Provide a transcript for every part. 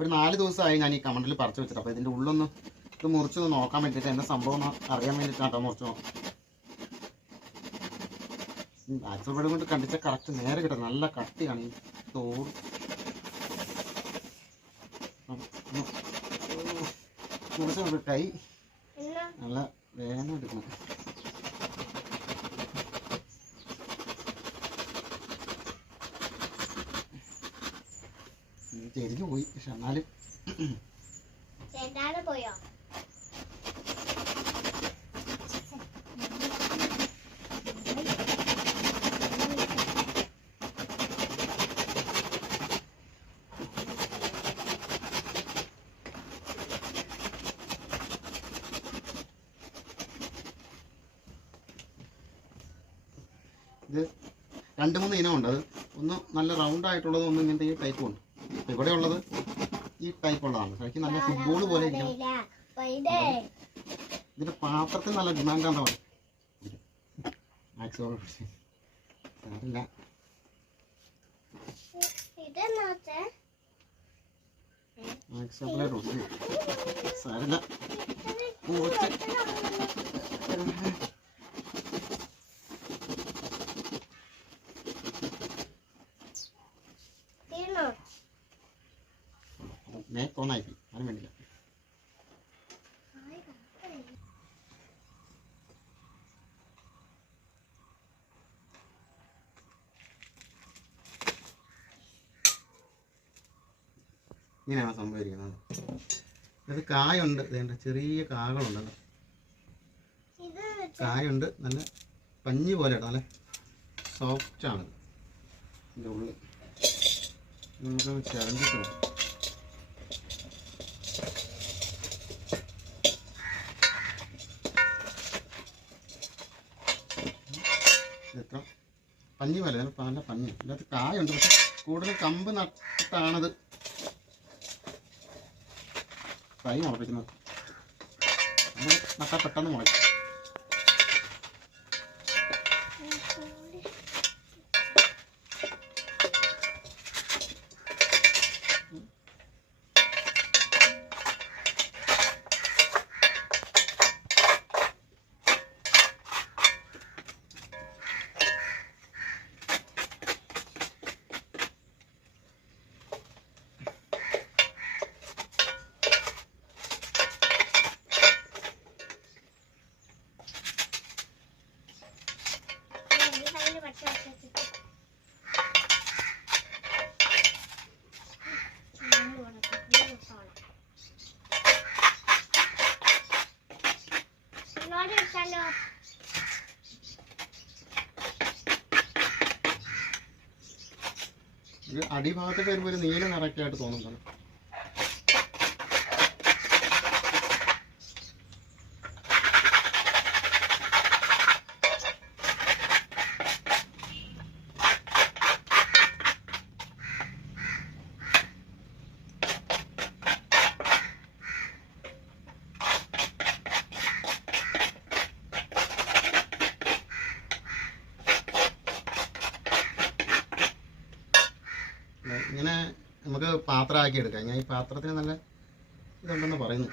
ഒരു 4 ദിവസമായി ഞാൻ ഈ കമണ്ടിൽ പറിച്ചു വെച്ചിട്ട്. അപ്പോൾ ഇതിൻ്റെ ഉള്ളൊന്ന് ഇത് മുറിച്ചൊന്ന് നോക്കാൻ വേണ്ടിയിട്ട് എന്താ സംഭവം അറിയാൻ വേണ്ടിയിട്ടാണ് കേട്ടോ മുറിച്ച് നോക്കാം. ആക്സിൽ കൊണ്ട് കണ്ടിച്ച കറക്റ്റ് നേരെ കിട്ടും. നല്ല കട്ടിയാണ് ഈ തോട്. മുറിച്ച് കൈ നല്ല വേദന എടുക്കണം. ചെരിഞ്ഞു പോയി. പക്ഷെ എന്നാലും പോയോ ഇത് 2-3 ഇനമുണ്ട്. അത് ഒന്ന് നല്ല റൗണ്ട് ആയിട്ടുള്ളത്, ഒന്ന് ഇങ്ങനത്തെ ഈ ടൈപ്പും ഉണ്ട്. ഇവിടെ ഉള്ളത് ഈ ടൈപ്പ് ഉള്ളതാണ്. ശരിക്കും നല്ല ഫുട്ബോൾ പോലെ ഇരിക്കണം. ഇതിന്റെ പാത്രത്തിൽ നല്ല ഡിമാൻഡാണ് പറയും. സാരില്ല, സാരില്ല. തോന്നായി അതിന് വേണ്ടില്ല. ഇങ്ങനെയാണ് സംഭവിക്കുന്നത്. ഇത് കായുണ്ട്, ചെറിയ കാകളുണ്ട്. കായുണ്ട്, നല്ല പഞ്ഞി പോലെ നല്ല സോഫ്റ്റാണ്. ഇതിൻ്റെ ഉള്ളിൽ നമുക്ക് ചിരണ്ടിട്ടോ. എത്ര പഞ്ഞി പോലെ നല്ല പഞ്ഞി. ഇതിനകത്ത് കായുണ്ട്, പക്ഷെ കൂടുതൽ കമ്പ് നട്ടാണത് തൈ മുളപ്പിക്കുന്നത്. നമ്മൾ നട്ടാൽ പെട്ടെന്ന് മുളയ്ക്കും. ഇത് അടിഭാഗത്തൊക്കെ വരുമ്പോൾ ഒരു നീല നിറയ്ക്കായിട്ട് തോന്നുന്നുണ്ട്. ഇങ്ങനെ നമുക്ക് പാത്രമാക്കി എടുക്കാം. ഞാൻ ഈ പാത്രത്തിന് നല്ല ഇതുണ്ടെന്ന് പറയുന്നു.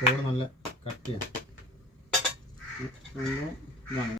തോട് നല്ല കട്ടിയാണ്. ഇതാണ്